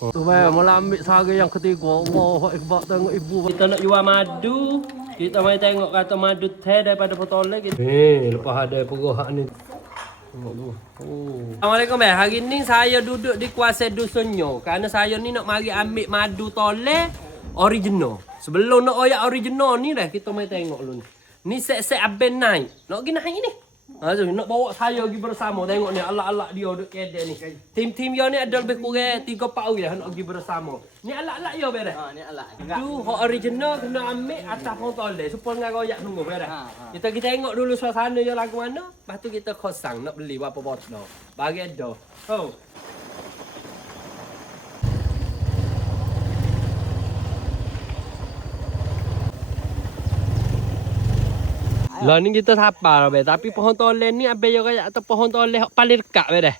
Tu mula ambil sehari yang ketiga. Allahu Akbar, tengok ibu. Kita nak jual madu. Kita mai tengok kata madu teh daripada potole gitu. Lepas ada perah ni. Tengok tu. Assalamualaikum hari ni saya duduk di kuasa dusunyo. Kerana saya ni nak mari ambil madu tole original. Sebelum nak oyak original ni dah kita mai tengok dulu ni. Ni set-set aben naik. Nak pergi naik ni. Nak bawa saya pergi bersama. Tengok ni alak-alak dia duduk kedai ni. Tim-tim dia ni ada lebih kurang 3-4 orang nak pergi bersama. Ni alak-alak dia beres. Ni alak. Tu hak original kena ambil atas pohon tole supaya dengan royak tunggu beres. Kita pergi tengok dulu suasana dia lagu mana. Lepas tu kita kosang nak beli berapa botol. Bagi dah. Oh. Lah ni kita sapar be, tapi pohon tole ni abe yo kayak atau pohon tole hak paling dekat be dah.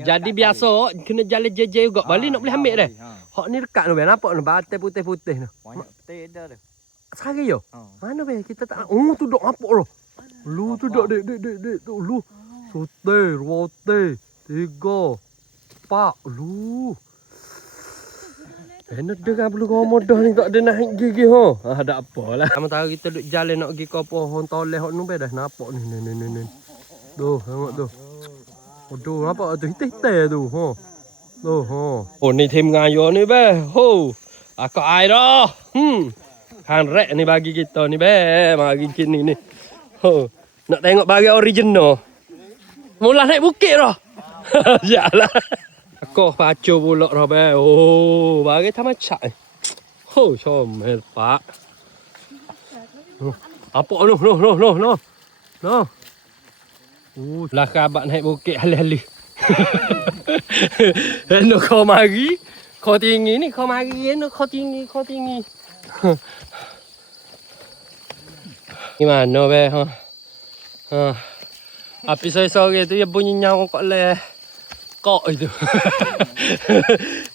Jadi biasa kena jalan jeje juga. Balik nak boleh ambil dah. Hak ni dekat tu be, nampak ni batai putih-putih tu. Banyak petai dah tu. Sekali yo. Mana be kita tak tu dok nampak tu. Lu tu dok dek tu lu. Sote, rote, 3, 4 lu. Enak dengan perlu kau mudah ni tak ada naik gigi ho. Ada apalah. Sementara kita duk jalan nak pergi ke pohon toleh hok nu be dah nampak ni. Tuh, tengok tu. Aduh, nampak tu hitam-hitam tu. Ha. Tuh, ha. Oh, ni tim ngayo ni be. Ho. Aku ai dah. Kan rek ni bagi kita ni be. Mari kini ni. Ho. Nak tengok bagi original. Mula naik bukit dah. Yalah. Aku baca pula dah be. Oh, bagi tak macam. Oh, comel pak. Apa no. Lah kabat naik bukit halih-halih. Nak kau mari. Kau tinggi ni, kau mari ni, kau tinggi. Gimana be ha? Api sore-sore tu dia bunyi nyawa kok leh. Kok itu.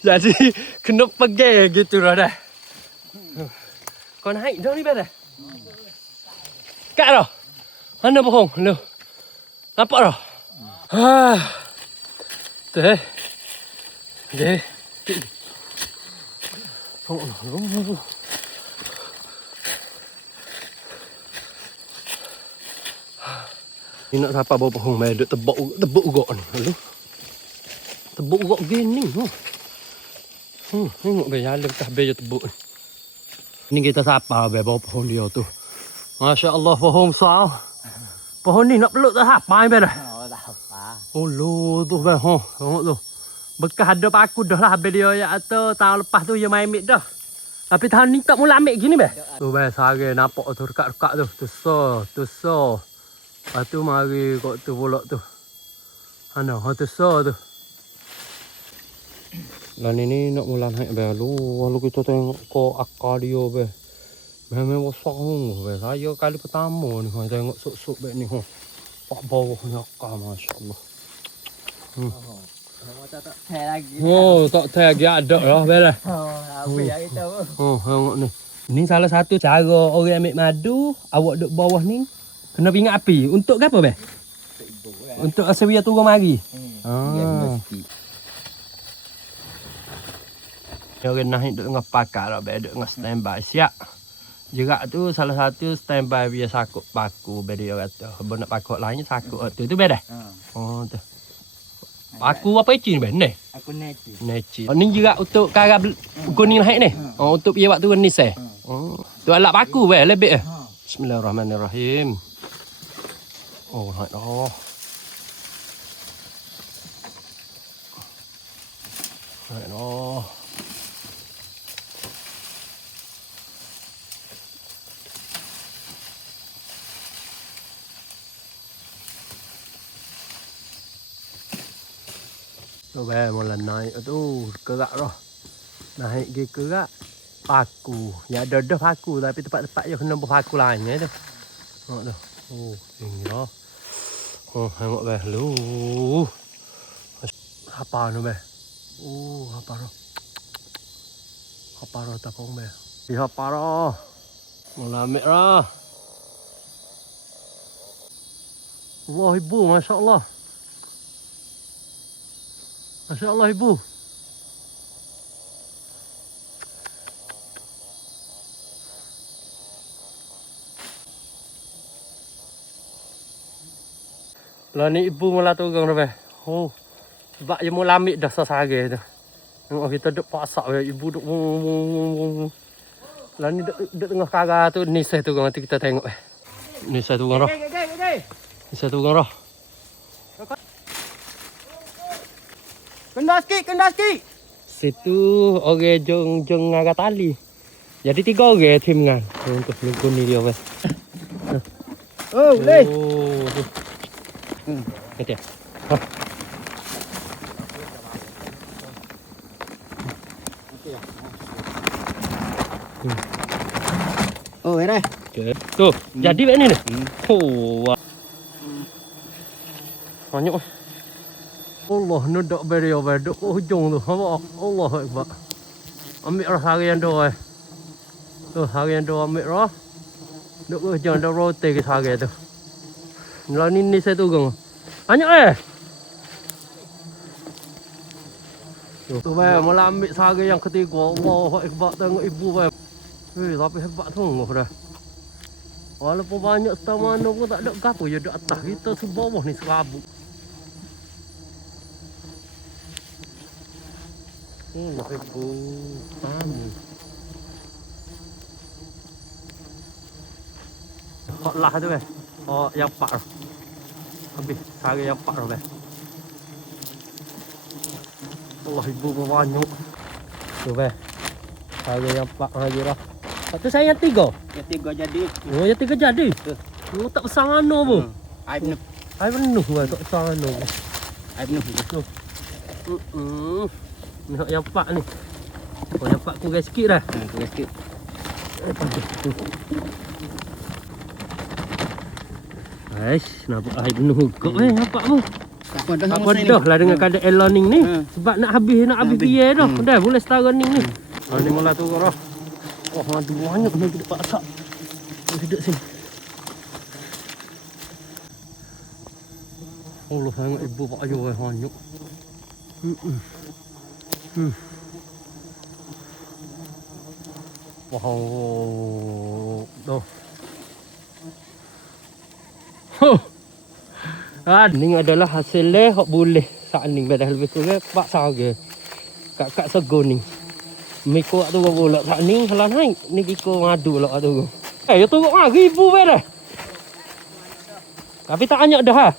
Jadi kena pegang gitu dah. Kau naik dah ni dah. Kak dah. Mana bohong lu? Nampak dah? Teh. Deh. Oh. Ni nak siapa bawa bohong mai duk tebuk gok ni. Lu. Tebuk gok gini. Tengok be jalan tah be je tebuk ni. Ni kita sapa be bawa pohon dia tu. Masya-Allah pohon besar. Pohon ni nak peluk tak sapa be dah. Oh, tak apa. Oh lu tu be ha. Tengok tu. Bekas ada paku dah lah habis dia ya atau tahun lepas tu dia main ambil dah. Tapi tahun ni tak mula ambil gini be. Tu be sare nampak tu dekat-dekat tu. Tu so. Lepas tu mari kok tu pula tu. Ana tu so tu. Dan ini nak mula naik be lu. Lalu kita tengok kok akar dia be. Memang besar be. Saya kali pertama ni tengok sok-sok be ni. Pak bawah ni akar masya-Allah. Tak teh lagi. Oh, tak teh lagi ada lah be dah. Apa yang kita tu? Tengok ni. Ini salah satu cara orang ambil madu, awak duduk bawah ni kena pingat api. Untuk apa be? Untuk rasa biar turun mari. Orang naik duduk tengah pakar lah be, duduk tengah standby siap. Jerak tu salah satu standby biar sakut paku be dia kata. Kalau nak pakut lain sakut tu be dah. Oh tu. Paku apa isi ni be? Ni. Aku neci. Neci. Ni jerak untuk karab kuning naik ni. Oh untuk biar waktu ni seh. Oh. Tu alat paku be lebih. Bismillahirrahmanirrahim. Oh, naik dah. Naik dah. Tu be mula naik tu kerak dah. Naik ke kerak paku. Ya ada dah paku tapi tempat-tempat je kena berpaku lain tu. Tengok tu. Oh, ini dah. Oh, tengok be lu. Apa nu be? Oh, apa dah? Apa dah tak pun be? Di apa dah? Mula ambil dah. Allah ibu, masya-Allah. Masya-Allah ibu. Lah ni ibu mula turun dah. Oh. Sebab dia mula ambil dah sasare tu. Tengok kita duk pasak ibu duk. Lah ni duk tengah kara tu ni saya turun nanti kita tengok. Ni saya turun dah. Ni saya turun dah. Kena sikit. Situ orang jong ngagak tali. Jadi 3 orang tim kan. Untuk lungkun ni dia weh. Oh, boleh. Oh. Kata. Oh, ini. Okay. Tu, jadi weh ni. Oh. Wah. Banyak. Allah nudak beri apa duk hujung tu. Allah Akbar. Ambil dah harian doa. Tu harian doa ambil dah. Duk hujung dah rote ke hari tu. Lah ni saya turun. Banyak Tu weh malah ambil sehari yang ketiga. Allah Akbar tengok ibu weh. Tapi hebat sungguh dah. Walaupun banyak setah mana pun tak ada gapo je duk atas kita tu bawah ni serabut. Allah ibu. Amin. Hot lah tu weh. Oh yang 4 dah. Habis sehari yang 4 dah weh. Allah ibu banyak. Tu weh. Sehari yang 4 lagi dah. Lepas tu saya yang 3. Yang 3 jadi. Oh yang 3 jadi. Oh tak besar mana pun. Air penuh. Air penuh weh tak besar mana pun. Air penuh. Tu. Ni hak yang 4 ni. Oh yang 4 kurang sikit dah. Kurang sikit. Aish, nampak air penuh kok nampak pun. Tak apa dah Apa dah lah dengan kadar eloning ni. Sebab nak habis biar dah. Dah boleh setara ni. Ni mula tu dah. Oh, ada banyak ni kita pasak. Duduk sini. Allah tengok ibu pak ayo banyak. Wow. Dah. Ni adalah hasilnya hok boleh saat ni dah lebih kurang 4 sehari. Kak sego ni. Mikro tu pula saat ni halan naik. Ni kiko madu lah tu. Ya turun ribu weh dah. Tapi tak banyak dah ha.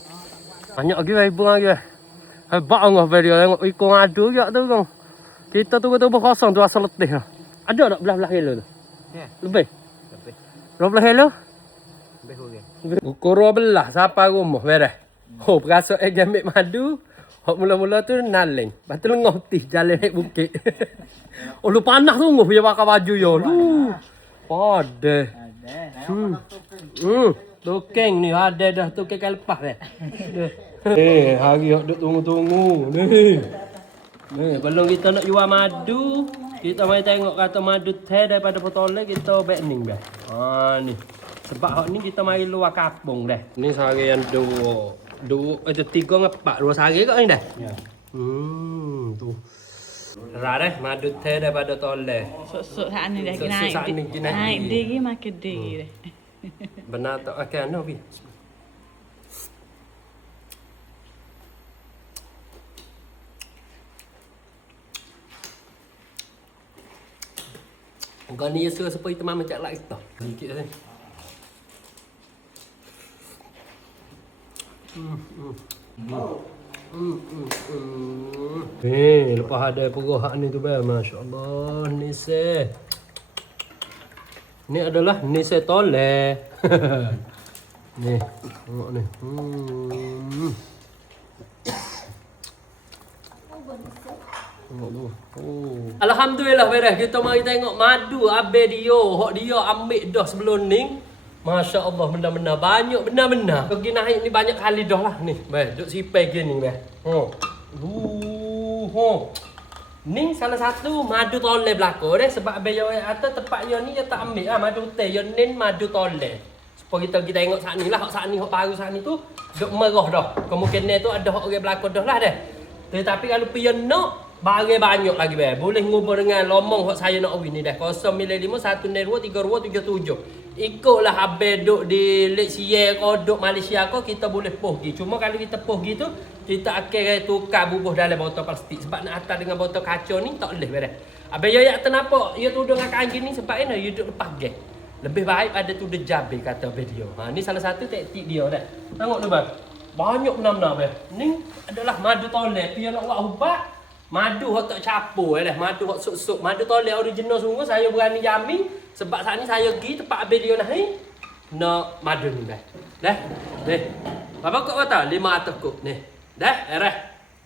Banyak lagi weh ibu lagi weh. Hebat ngah weh dia tengok kiko madu juga tu kong. Kita tu kosong tu asal letih lah. Ada tak belah-belah kilo tu? Ya. Lebih? 12 kilo? Lebih kurang. Ukur 12 siapa rumah beres. Oh, perasa ambil madu. Hok mula-mula tu naling. Lepas tu lengah tih jalan naik bukit. Oh, lu panas sungguh dia pakai baju yo. Lu. Pada. Tukeng ni ada dah tukeng kali lepas dah. Hari hok duk tunggu-tunggu. Ni, belum kita nak jual madu, kita mai tengok kata madu teh daripada potole kita baik ning dah. Ni. Sebab hak ni kita mari luar kampung dah. Ni sehari yang 2 ada 3 dengan 4 2 sehari kat ni dah. Ya. Tu. Rah dah madu teh daripada tole. Sok-sok saat ni dah Sok-sok naik. saat ni naik. Naik diri makin diri dah. Benar tak akan no bi. Kau ni suruh supaya teman macam like tu. Sikit saja. Lepas ada perah hak ni tu bah, masya-Allah ni se. Ni adalah ni se tole. Ni, tengok ni. Tengok tu. Alhamdulillah beres kita mari tengok madu abe dia, hok dia ambil dah sebelum ni. Masya-Allah benar-benar banyak benar-benar. Pergi naik ni banyak kali dah lah ni. Baik, duk sipai gini bah. Ni salah satu madu tole belako deh sebab abe yo atas tempat yo ni dia tak ambil ah madu teh yo nin madu tole. Supaya kita tengok saat ni lah, saat ni hok baru saat ni tu duk merah dah. Kemungkinan tu ada hok orang belako dah lah deh. Tetapi kalau pian nak barang banyak lagi bah. Boleh ngubur dengan lomong hok saya nak win ni dah. 095 102 32 37. Ikutlah habis duk di Malaysia ko, duk Malaysia ko, kita boleh pergi. Cuma kalau kita pergi tu, kita akan tukar bubuh dalam botol plastik. Sebab nak hantar dengan botol kaca ni, tak boleh beres. Habis ya kenapa? Ya tudung dengan kain gini sebab ini, ya duk lepas gas. Lebih baik ada tudung jabil kata video. Ha, ni salah satu taktik dia dah. Tengok tu bang. Banyak benar-benar bang. Ni adalah madu tolek. Dia nak buat ubat. Madu hok tak capur dah. Madu hok sok-sok. Madu tolek original sungguh saya berani jamin. Sebab saat ni saya pergi tempat habis dia naik. Nak madu ni dah. Dah. Ni. Berapa kok kata? 500 kok. Ni. Dah. Erah.